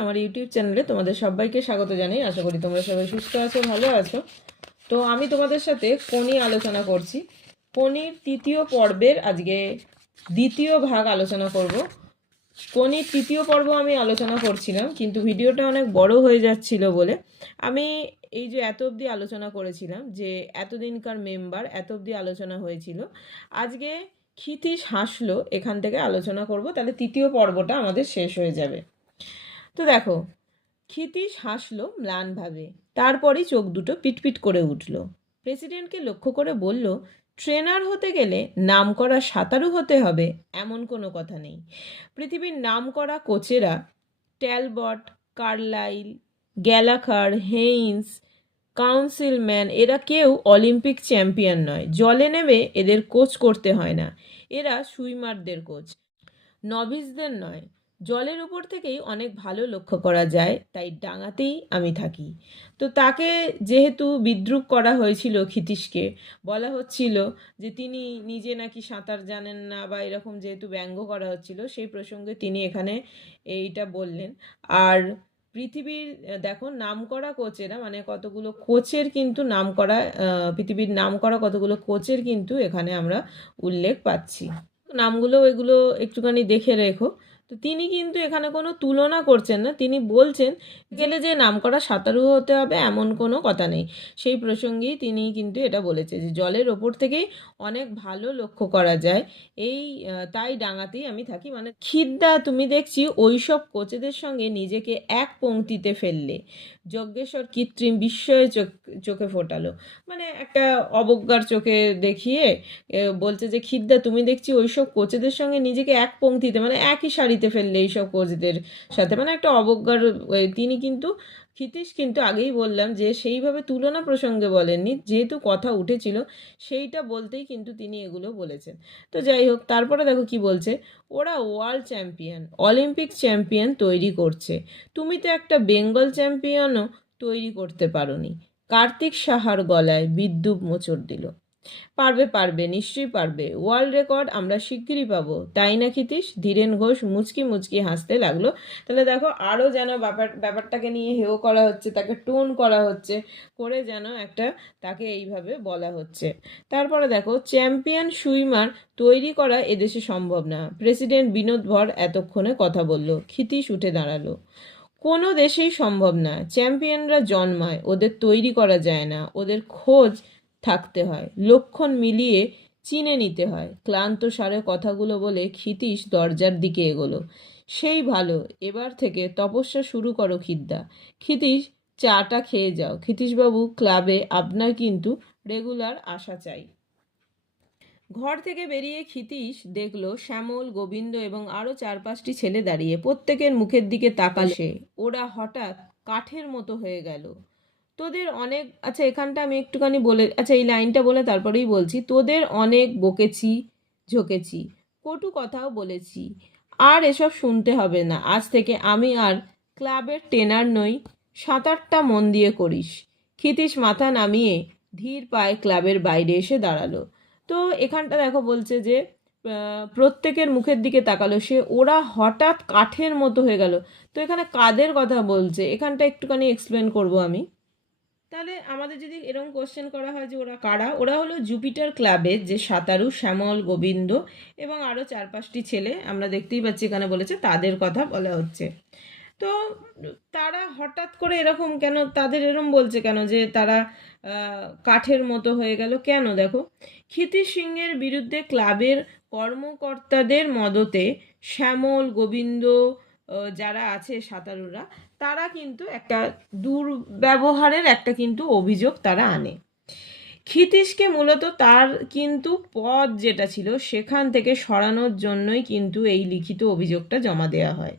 আমার ইউটিউব চ্যানেলে তোমাদের সবাইকে স্বাগত জানাই। আশা করি তোমরা সবাই সুস্থ আছো, ভালো আছো। তো আমি তোমাদের সাথে কোনি আলোচনা করছি। কোনির তৃতীয় পর্বের আজকে দ্বিতীয় ভাগ আলোচনা করব। কোনির তৃতীয় পর্ব আমি আলোচনা করছিলাম, কিন্তু ভিডিওটা অনেক বড় হয়ে যাচ্ছিল বলে আমি এই যে এত অবধি আলোচনা করেছিলাম যে এতদিনকার মেম্বার এত অবধি আলোচনা হয়েছিল। আজকে ক্ষিতিশ হাসলো, এখান থেকে আলোচনা করব। তাহলে তৃতীয় পর্বটা আমাদের শেষ হয়ে যাবে। তো দেখো, ক্ষিতীশ হাসলো ম্লানভাবে। তারপরই চোখ দুটো পিটপিট করে উঠল। প্রেসিডেন্টকে লক্ষ্য করে বলল, ট্রেনার হতে গেলে নামকরা সাঁতারু হতে হবে, এমন কোনো কথা নেই। পৃথিবীর নামকরা কোচেরা Talbot, Carlisle, Gallagher, Haines, Counsilman, এরা কেউ অলিম্পিক চ্যাম্পিয়ন নয়। জলে নেমে এদের কোচ করতে হয় না। এরা সুইমারদের কোচ। নভিসদের নয়। জলের উপর থেকেই অনেক ভালো লক্ষ্য করা যায় তাই ডাঙাতেই আমি থাকি। তো তাকে যেহেতু বিদ্রুপ করা হয়েছিল ক্ষিতীশকে বলা হচ্ছিল যে তিনি নিজে নাকি সাঁতার জানেন না বা এরকম যেহেতু ব্যঙ্গ করা হচ্ছিল সেই প্রসঙ্গে তিনি এখানে এইটা বললেন। আর পৃথিবীর দেখো নামকরা কোচেরা মানে কতগুলো কোচের কিন্তু নামকরা আহ, পৃথিবীর নামকরা কতগুলো কোচের কিন্তু এখানে আমরা উল্লেখ পাচ্ছি। নামগুলো এগুলো একটুখানি দেখে রেখো। তো তিনি কিন্তু এখানে কোনো তুলনা করছেন না। তিনি বলছেন, গেলে যে নাম করা সাঁতারু হতে হবে এমন কোনো কথা নেই। সেই প্রসঙ্গেই তিনি কিন্তু এটা বলেছে যে, জলের ওপর থেকেই অনেক ভালো লক্ষ্য করা যায়। এই তাই ডাঙাতেই আমি থাকি। মানে খিদ্দা, তুমি দেখছি ওইসব কোচেদের সঙ্গে নিজেকে এক পংক্তিতে ফেললে। যজ্ঞেশ্বর কৃত্রিম বিস্ময়ে চোখ, চোখে ফোটালো। মানে একটা অবজ্ঞার চোখে দেখিয়ে বলছে যে, খিদ্দা, তুমি দেখছি ওইসব কোচেদের সঙ্গে নিজেকে এক পংক্তিতে মানে একই শাড়িতে ফেললে এইসব কোচদের সাথে। মানে একটা অবজ্ঞার তিনি কিন্তু ক্ষিতীশ কিন্তু আগেই বললাম যে সেইভাবে তুলনা প্রসঙ্গে বলেননি, যেহেতু কথা উঠেছিল সেইটা বলতেই কিন্তু তিনি এগুলো বলেছেন। তো যাই হোক, তারপরে দেখো কি বলছে, ওরা ওয়ার্ল্ড চ্যাম্পিয়ন, অলিম্পিক চ্যাম্পিয়ন তৈরি করছে। তুমি তো একটা বেঙ্গল চ্যাম্পিয়নও তৈরি করতে পারোনি। কার্তিক সাহার গলায় বিদ্যুৎ মোচড় দিল। পারবে পারবে, নিশ্চয়ই পারবে। ওয়ার্ল্ড রেকর্ড আমরা শিগগিরই পাবো। তাই না, ক্ষিতীশ? ধীরেন ঘোষ মুচকি মুচকি হাসতে লাগল। তাহলে দেখো আরও যেন ব্যাপার, ব্যাপারটাকে নিয়ে হেও করা হচ্ছে, তাকে টোন করা হচ্ছে, করে যেন একটা তাকে এইভাবে বলা হচ্ছে। তারপরে দেখো চ্যাম্পিয়ন সুইমার তৈরি করা এদেশে সম্ভব না। প্রেসিডেন্ট বিনোদ ভর এতক্ষণে কথা বলল। ক্ষিতীশ উঠে দাঁড়াল। কোনো দেশেই সম্ভব না। চ্যাম্পিয়নরা জন্মায়, ওদের তৈরি করা যায় না। ওদের খোঁজ থাকতে হয়। লক্ষণ মিলিয়ে চিনে নিতে হয়। ক্লান্ত সারে কথাগুলো বলে ক্ষিতীশ দরজার দিকে এগোলো। সেই ভালো, এবার থেকে তপস্যা শুরু করো খিদ্দা। ক্ষিতীশ, চাটা খেয়ে যাও। ক্ষিতীশবাবু ক্লাবে আপনার কিন্তু রেগুলার আসা চাই। ঘর থেকে বেরিয়ে ক্ষিতীশ দেখল শ্যামল, গোবিন্দ এবং আরও চার পাঁচটি ছেলে দাঁড়িয়ে। প্রত্যেকের মুখের দিকে তাকালে ওরা হঠাৎ কাঠের মতো হয়ে গেল। তোদের অনেক আচ্ছা এখানটা আমি একটুখানি বলে আচ্ছা এই লাইনটা বলে তারপরেই বলছি, তোদের অনেক বকেছি, ঝোঁকেছি, কটু কথাও বলেছি, আর এসব শুনতে হবে না, আজ থেকে আমি আর ক্লাবের টেনার নই সাঁতারটা মন দিয়ে করিস, ক্ষিতীশ মাথা নামিয়ে ধীর পায়ে ক্লাবের বাইরে এসে দাঁড়াল। তো এখানটা দেখো বলছে যে প্রত্যেকের মুখের দিকে তাকালো, সে ওরা হঠাৎ কাঠের মতো হয়ে গেল। তো এখানে কাদের কথা বলছে? এখানটা একটুখানি এক্সপ্লেন করব আমি। তাহলে আমাদের যদি এরকম কোশ্চেন করা হয় যে ওরা কারা? ওরা হলো জুপিটার ক্লাবের যে সাঁতারু, শ্যামল, গোবিন্দ এবং আরও চার পাঁচটি ছেলে, আমরা দেখতেই পাচ্ছি এখানে বলেছে, তাদের কথা বলা হচ্ছে। তো তারা হঠাৎ করে এরকম কেন, তাদের এরকম বলছে কেন যে তারা কাঠের মতো হয়ে গেল কেন? দেখো ক্ষিতি সিংয়ের বিরুদ্ধে ক্লাবের কর্মকর্তাদের মদতে শ্যামল, গোবিন্দ যারা আছে সাঁতারুরা তারা কিন্তু একটা দুর্ব্যবহারের একটা কিন্তু অভিযোগ তারা আনে। ক্ষিতীশকে মূলত তার কিন্তু পদ যেটা ছিল, সেখান থেকে সরানোর জন্যই কিন্তু এই লিখিত অভিযোগটা জমা দেওয়া হয়।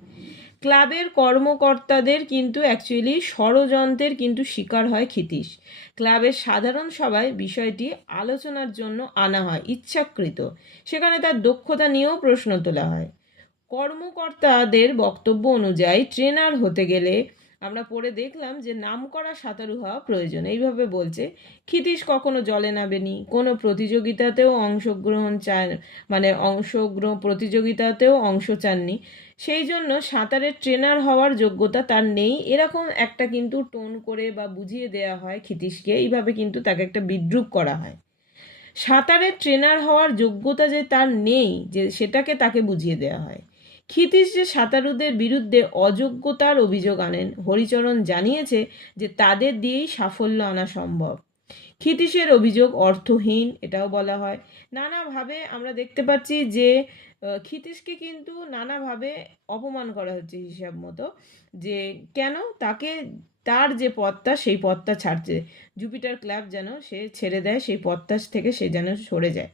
ক্লাবের কর্মকর্তাদের কিন্তু অ্যাকচুয়ালি ষড়যন্ত্রের কিন্তু শিকার হয় ক্ষিতীশ। ক্লাবের সাধারণ সভায় বিষয়টি আলোচনার জন্য আনা হয়, ইচ্ছাকৃত। সেখানে তার দক্ষতা নিয়েও প্রশ্ন তোলা হয়। কর্মকর্তাদের বক্তব্য অনুযায়ী ট্রেনার হতে গেলে আমরা পড়ে দেখলাম যে নামকরা সাঁতারু হওয়া প্রয়োজন। এইভাবে বলছে, ক্ষিতীশ কখনো জলে নামেনি। কোনো প্রতিযোগিতাতেও অংশগ্রহণ চান মানে অংশগ্রহণ প্রতিযোগিতাতেও অংশ চাননি। সেই জন্য সাঁতারের ট্রেনার হওয়ার যোগ্যতা তার নেই। এরকম একটা কিন্তু টোন করে বা বুঝিয়ে দেওয়া হয় ক্ষিতীশকে। এইভাবে কিন্তু তাকে একটা বিদ্রুপ করা হয়। সাঁতারের ট্রেনার হওয়ার যোগ্যতা যে তার নেই, যে সেটাকে তাকে বুঝিয়ে দেওয়া হয়। ক্ষিতীশ যে সাঁতারুদের বিরুদ্ধে অযোগ্যতার অভিযোগ আনেন, হরিচরণ জানিয়েছে যে তাদের দিয়েই সাফল্য আনা সম্ভব। ক্ষিতীশের অভিযোগ অর্থহীন, এটাও বলা হয়। নানাভাবে আমরা দেখতে পাচ্ছি যে ক্ষিতিশকে কিন্তু নানাভাবে অপমান করা হচ্ছে হিসাব মতো যে কেন? তাকে তার যে পথটা, সেই পথটা ছাড়ছে। জুপিটার ক্লাব যেন সে ছেড়ে দেয়, সেই পথটা থেকে সে যেন সরে যায়।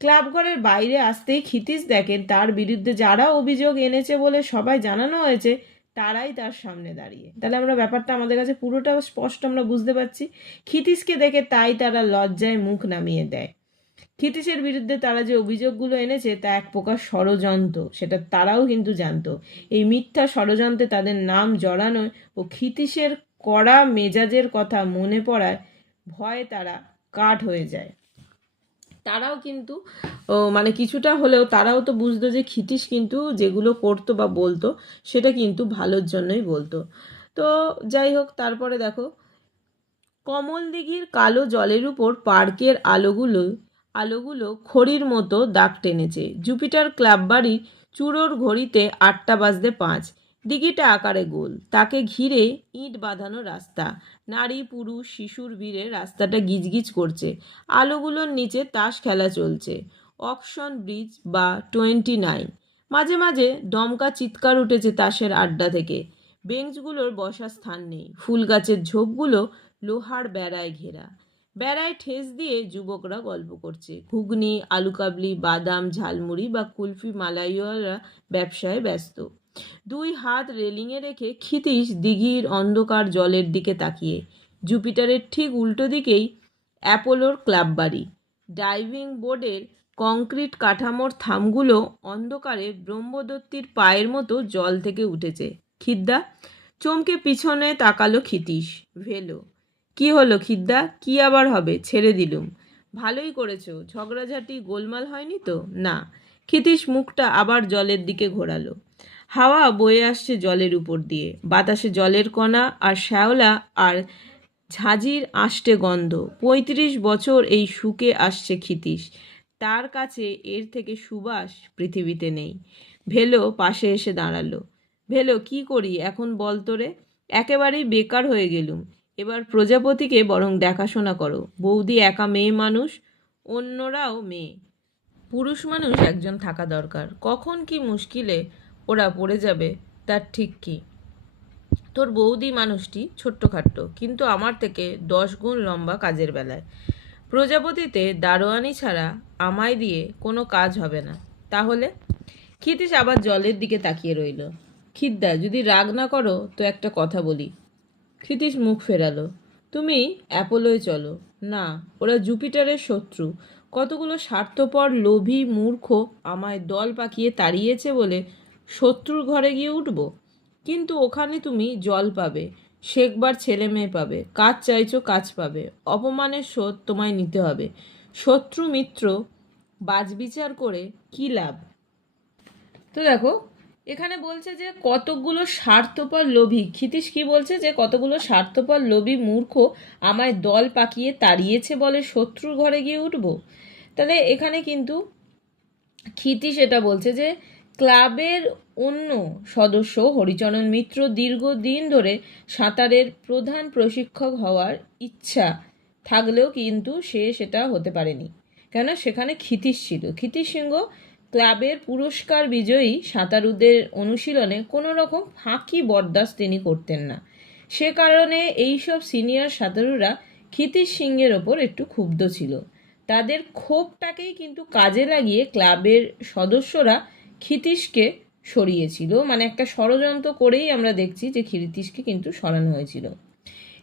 ক্লাব ঘরের বাইরে আসতেই ক্ষিতীশ দেখেন, তার বিরুদ্ধে যারা অভিযোগ এনেছে বলে সবাই জানানো হয়েছে, তারাই তার সামনে দাঁড়িয়ে। তাহলে আমরা ব্যাপারটা আমাদের কাছে পুরোটা স্পষ্ট আমরা বুঝতে পারছি। ক্ষিতীশকে দেখে তাই তারা লজ্জায় মুখ নামিয়ে দেয়। ক্ষিতীশের বিরুদ্ধে তারা যে অভিযোগগুলো এনেছে, তা এক প্রকার ষড়যন্ত্র, সেটা তারাও কিন্তু জানতো। এই মিথ্যা ষড়যন্ত্রে তাদের নাম জড়ানো ও ক্ষিতীশের কড়া মেজাজের কথা মনে পড়ায় ভয়ে তারা কাঠ হয়ে যায়। তারাও কিন্তু মানে কিছুটা হলেও তারাও তো বুঝতো যে ক্ষিতীশ কিন্তু যেগুলো করতো বা বলতো, সেটা কিন্তু ভালোর জন্যই বলতো। তো যাই হোক, তারপরে দেখো, কমল দিঘির কালো জলের উপর পার্কের আলোগুলো আলোগুলো খড়ির মতো দাগ টেনেছে। জুপিটার ক্লাব বাড়ির চূড়োর ঘড়িতে আটটা বাজতে পাঁচ। দিঘিটা আকারে গোল। তাকে ঘিরে ইট বাঁধানো রাস্তা। নারী, পুরুষ, শিশুর ভিড়ে রাস্তাটা গিজগিজ করছে। আলোগুলোর নিচে তাস খেলা চলছে। অকশন ব্রিজ বা টোয়েন্টি নাইন। মাঝে মাঝে দমকা চিৎকার উঠেছে তাসের আড্ডা থেকে। বেঞ্চগুলোর বসার স্থান নেই। ফুল গাছের ঝোপগুলো লোহার বেড়ায় ঘেরা। বেড়ায় ঠেস দিয়ে যুবকরা গল্প করছে। ঘুগনি আলু কাবলি বাদাম, ঝালমুড়ি বা কুলফি মালাইওয়ালা ব্যবসায় ব্যস্ত। দুই হাত রেলিংয়ে রেখে ক্ষিতীশ দিঘির অন্ধকার জলের দিকে তাকিয়ে। জুপিটারের ঠিক উল্টো দিকেই অ্যাপোলোর ক্লাব বাড়ি। ডাইভিং বোর্ডের কংক্রিট কাঠামোর থামগুলো অন্ধকারে ব্রহ্মদত্তির পায়ের মতো জল থেকে উঠেছে। খিদ্দা, চমকে পিছনে তাকালো ক্ষিতীশ। ভেলো, কি হলো খিদ্দা? কি আবার হবে? ছেড়ে দিলুম। ভালোই করেছ। ঝগড়াঝাটি গোলমাল হয়নি তো? না। ক্ষিতীশ মুখটা আবার জলের দিকে ঘোরালো। হাওয়া বয়ে আসছে জলের উপর দিয়ে। বাতাসে জলের কণা আর শ্যাওলা আর ঝাঁঝির আষ্টে গন্ধ। পঁয়ত্রিশ বছর এই শুকে আসছে ক্ষিতীশ। তার কাছে এর থেকে সুবাস পৃথিবীতে নেই। ভেলো পাশে এসে দাঁড়াল। ভেলো, কি করি এখন বল তোরে একেবারেই বেকার হয়ে গেলুম। এবার প্রজাপতিকে বরং দেখাশোনা করো। বৌদি একা মেয়ে মানুষ, অন্যরাও মেয়ে। পুরুষ মানুষ একজন থাকা দরকার। কখন কি মুশকিলে ওরা পড়ে যাবে, তার ঠিক কি? তোর বৌদি মানুষটি ছোট্টখাট্ট, কিন্তু আমার থেকে দশ গুণ লম্বা কাজের বেলায়। প্রজাপতিতে দারোয়ানি ছাড়া আমায় দিয়ে কোনো কাজ হবে না। তাহলে? ক্ষিতীশ আবার জলের দিকে তাকিয়ে রইল। খিদ্দা যদি রাগ না করো, তো একটা কথা বলি। ক্ষিতীশ মুখ ফেরালো। তুমি অ্যাপোলোয় চলো। না, ওরা জুপিটারের শত্রু। কতগুলো স্বার্থপর, লোভী, মূর্খ আমায় দল পাকিয়ে তাড়িয়েছে বলে শত্রুর ঘরে গিয়ে উঠব? কিন্তু ওখানে তুমি জল পাবে, শেখবার ছেলে মেয়ে পাবে, কাজ চাইছো কাজ পাবে, অপমানের শোধ তোমায় নিতে হবে। শত্রু মিত্র, বাজবিচার করে কি লাভ? তো দেখো, এখানে বলছে যে কতগুলো স্বার্থপর লোভী, ক্ষিতীশ কি বলছে যে কতগুলো স্বার্থপর লোভী মূর্খ আমায় দল পাকিয়ে তাড়িয়েছে বলে শত্রুর ঘরে গিয়ে উঠব? তাহলে এখানে কিন্তু ক্ষিতীশ এটা বলছে যে ক্লাবের অন্য সদস্য হরিচরণ মিত্র দীর্ঘদিন ধরে সাঁতারের প্রধান প্রশিক্ষক হওয়ার ইচ্ছা থাকলেও কিন্তু সে সেটা হতে পারেনি। কেন সেখানে ক্ষিতীশ ছিল। ক্ষিতীশ সিংহ ক্লাবের পুরস্কার বিজয়ী সাঁতারুদের অনুশীলনে কোনো রকম ফাঁকি বরদাস্ত তিনি করতেন না। সে কারণে এইসব সিনিয়র সাঁতারুরা ক্ষিতীশ সিংহের ওপর একটু ক্ষুব্ধ ছিল। তাদের ক্ষোভটাকেই কিন্তু কাজে লাগিয়ে ক্লাবের সদস্যরা ক্ষিতীশকে সরিয়েছিল। মানে একটা ষড়যন্ত্র করেই আমরা দেখছি যে ক্ষিতীশকে কিন্তু সরানো হয়েছিল।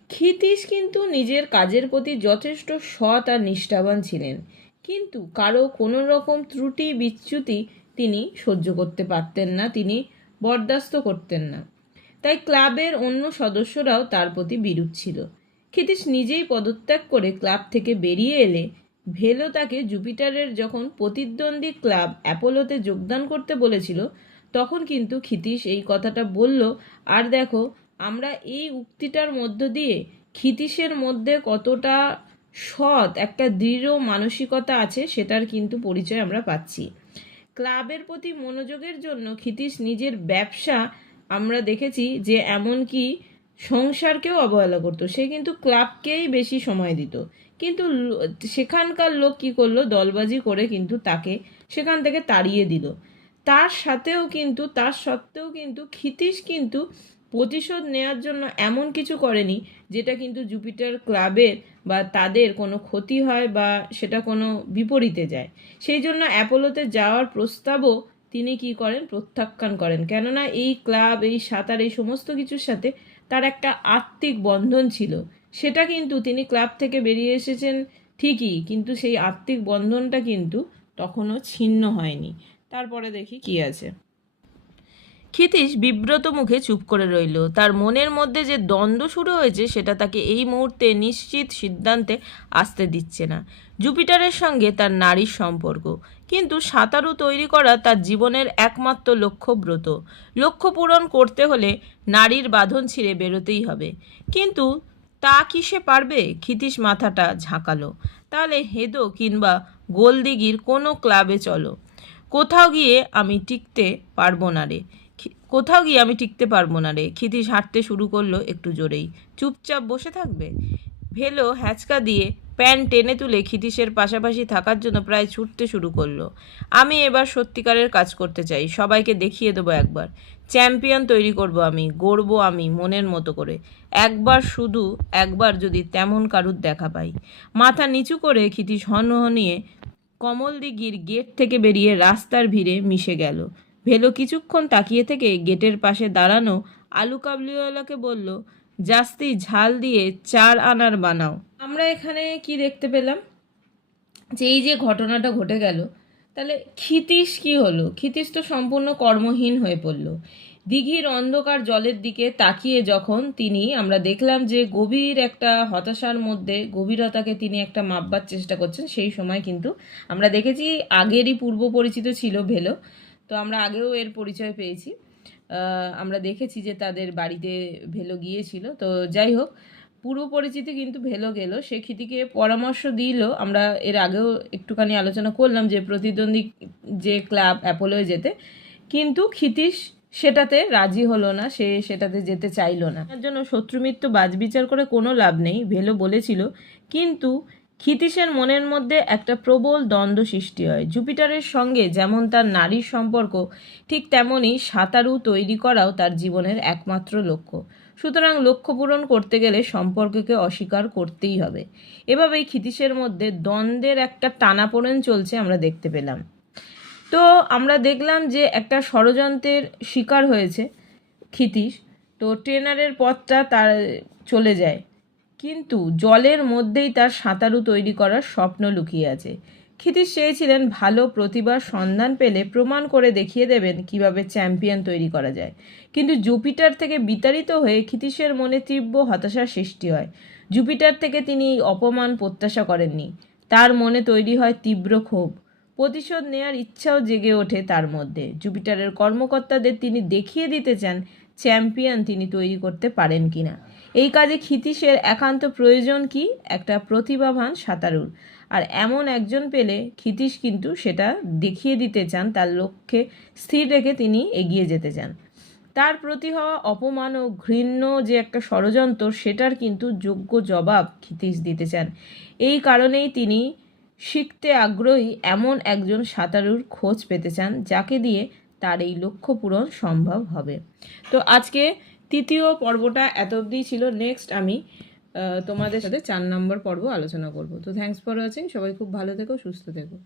ক্ষিতীশ কিন্তু নিজের কাজের প্রতি যথেষ্ট সৎ আর নিষ্ঠাবান ছিলেন। কিন্তু কারও কোনো রকম ত্রুটি, বিচ্যুতি তিনি সহ্য করতে পারতেন না, তিনি বরদাস্ত করতেন না। তাই ক্লাবের অন্য সদস্যরাও তার প্রতি বিরূপ ছিল। ক্ষিতীশ নিজেই পদত্যাগ করে ক্লাব থেকে বেরিয়ে এলে ভেলো তাকে জুপিটারের যখন প্রতিদ্বন্দ্বী ক্লাব অ্যাপোলোতে যোগদান করতে বলেছিল তখন কিন্তু ক্ষিতীশ এই কথাটা বলল, আর দেখো, আমরা এই উক্তিটার মধ্য দিয়ে ক্ষিতীশের মধ্যে কতটা সৎ একটা দৃঢ় মানসিকতা আছে সেটার কিন্তু পরিচয় আমরা পাচ্ছি। ক্লাবের প্রতি মনোযোগের জন্য ক্ষিতীশ নিজের ব্যবসা আমরা দেখেছি যে এমনকি সংসারকেও অবহেলা করতো। সে কিন্তু ক্লাবকেই বেশি সময় দিত। কিন্তু সেখানকার লোক কি করল? দলবাজি করে কিন্তু তাকে সেখান থেকে তাড়িয়ে দিল। তার সাথেও কিন্তু, তার সত্ত্বেও কিন্তু ক্ষিতীশ কিন্তু প্রতিশোধ নেওয়ার জন্য এমন কিছু করেনি, যেটা কিন্তু জুপিটার ক্লাবের বা তাদের কোনো ক্ষতি হয় বা সেটা কোনো বিপরীতে যায়। সেই জন্য অ্যাপোলোতে যাওয়ার প্রস্তাবও তিনি কি করেন? প্রত্যাখ্যান করেন। কেননা এই ক্লাব, এই সাঁতার, এই সমস্ত কিছুর সাথে তার একটা আত্মিক বন্ধন ছিল। সেটা কিন্তু তিনি ক্লাব থেকে বেরিয়ে এসেছেন ঠিকই, কিন্তু সেই আত্মিক বন্ধনটা কিন্তু তখনও ছিন্ন হয়নি। তারপরে দেখি কি আছে। ক্ষিতীশ বিব্রত মুখে চুপ করে রইল। তার মনের মধ্যে যে দ্বন্দ্ব শুরু হয়েছে, সেটা তাকে এই মুহূর্তে নিশ্চিত সিদ্ধান্তে আসতে দিচ্ছে না। জুপিটারের সঙ্গে তার নারীর সম্পর্ক। কিন্তু সাঁতারু তৈরি করা তার জীবনের একমাত্র লক্ষ্যব্রত লক্ষ্য পূরণ করতে হলে নারীর বাঁধন ছিঁড়ে বেরোতেই হবে। কিন্তু তা কি সে পারবে? ক্ষিতীশ মাথাটা ঝাঁকালো। তাহলে হেদো কিংবা গোলদিগির কোনো ক্লাবে চলো। কোথাও গিয়ে আমি টিকতে পারব না রে। কোথাও গিয়ে আমি টিকতে পারব না রে। ক্ষিতীশ হাঁটতে শুরু করল একটু জোরেই। চুপচাপ বসে থাকবে? ভেলো হ্যাচকা দিয়ে প্যান্ট টেনে তুলে ক্ষিতীশের পাশাপাশি থাকার জন্য প্রায় ছুটতে শুরু করল। আমি এবার সত্যিকারের কাজ করতে চাই। সবাইকে দেখিয়ে দেবো একবার। চ্যাম্পিয়ন তৈরি করব আমি, গড়বো আমি মনের মতো করে। একবার শুধু একবার যদি তেমন কারুর দেখা পাই। মাথা নিচু করে ক্ষিতীশ হনহনিয়ে কমল দিঘির গেট থেকে বেরিয়ে রাস্তার ভিড়ে মিশে গেল। ভেলো কিছুক্ষণ তাকিয়ে থেকে গেটের পাশে দাঁড়ানো আলু কাবলিওয়ালাকে বলল, জাস্তি, ঝাল দিয়ে চার আনার বানাও। আমরা এখানে কি দেখতে পেলাম? যে এই যে ঘটনাটা ঘটে গেল, তাহলে ক্ষিতীশ কি হলো? ক্ষিতীশ তো সম্পূর্ণ কর্মহীন হয়ে পড়ল। দিঘির অন্ধকার জলের দিকে তাকিয়ে যখন তিনি, আমরা দেখলাম যে গভীর একটা হতাশার মধ্যে, গভীরতাকে তিনি একটা মাপবার চেষ্টা করছেন, সেই সময় কিন্তু আমরা দেখেছি আগেরই পূর্ব পরিচিত ছিল ভেলো। তো আমরা আগেও এর পরিচয় পেয়েছি। আমরা দেখেছি যে তাদের বাড়িতে ভেলো গিয়েছিল। তো যাই হোক, পূর্ব পরিচিতি কিন্তু ভেলো গেল। সে ক্ষিতিকে পরামর্শ দিল। আমরা এর আগেও একটুখানি আলোচনা করলাম যে প্রতিদ্বন্দ্বী যে ক্লাব অ্যাপোলোয় যেতে। কিন্তু ক্ষিতীশ সেটাতে রাজি হলো না, সে সেটাতে যেতে চাইলো না। তার জন্য শত্রুমিত্র বাজবিচার করে কোনো লাভ নেই, ভেলো বলেছিল। কিন্তু ক্ষিতীশের মনের মধ্যে একটা প্রবল দ্বন্দ্ব সৃষ্টি হয়। জুপিটারের সঙ্গে যেমন তার নারীর সম্পর্ক, ঠিক তেমনই সাঁতারু তৈরি করাও তার জীবনের একমাত্র লক্ষ্য। সুতরাং লক্ষ্য পূরণ করতে গেলে সম্পর্ককে অস্বীকার করতেই হবে। এভাবেই ক্ষিতীশের মধ্যে দ্বন্দ্বের একটা টানাপোড়েন চলছে আমরা দেখতে পেলাম। তো আমরা দেখলাম যে একটা ষড়যন্ত্রের শিকার হয়েছে ক্ষিতীশ। তো ট্রেনারের পথটা তার চলে যায়। কিন্তু জলের মধ্যেই তার সাঁতারু তৈরি করার স্বপ্ন লুকিয়ে আছে। ক্ষিতীশ চেয়েছিলেন ভালো প্রতিভার সন্ধান পেলে প্রমাণ করে দেখিয়ে দেবেন কীভাবে চ্যাম্পিয়ন তৈরি করা যায়। কিন্তু জুপিটার থেকে বিতাড়িত হয়ে ক্ষিতীশের মনে তীব্র হতাশার সৃষ্টি হয়। জুপিটার থেকে তিনি এই অপমান প্রত্যাশা করেননি। তার মনে তৈরি হয় তীব্র ক্ষোভ। প্রতিশোধ নেয়ার ইচ্ছাও জেগে ওঠে তার মধ্যে। জুপিটারের কর্মকর্তাদের তিনি দেখিয়ে দিতে চান চ্যাম্পিয়ন তিনি তৈরি করতে পারেন কিনা। এই কাজে ক্ষিতীশের একান্ত প্রয়োজন কি? একটা প্রতিভাবান সাঁতারুর। আর এমন একজন পেলে ক্ষিতীশ কিন্তু সেটা দেখিয়ে দিতে চান, তার লক্ষ্যে স্থির রেখে তিনি এগিয়ে যেতে চান। তার প্রতি হওয়া অপমান ও ঘৃণ্য যে একটা ষড়যন্ত্র, সেটার কিন্তু যোগ্য জবাব ক্ষিতীশ দিতে চান। এই কারণেই তিনি শিখতে আগ্রহী এমন একজন সাঁতারুর খোঁজ পেতে চান, যাকে দিয়ে তার এই লক্ষ্য পূরণ সম্ভব হবে। তো আজকে তৃতীয় পর্বটা এত অব্দি ছিল। নেক্সট আমি তোমাদের সাথে চার নম্বর পর্ব আলোচনা করব। তো থ্যাংকস ফর ওয়াচিং সবাই খুব ভালো থেকো, সুস্থ থেকো।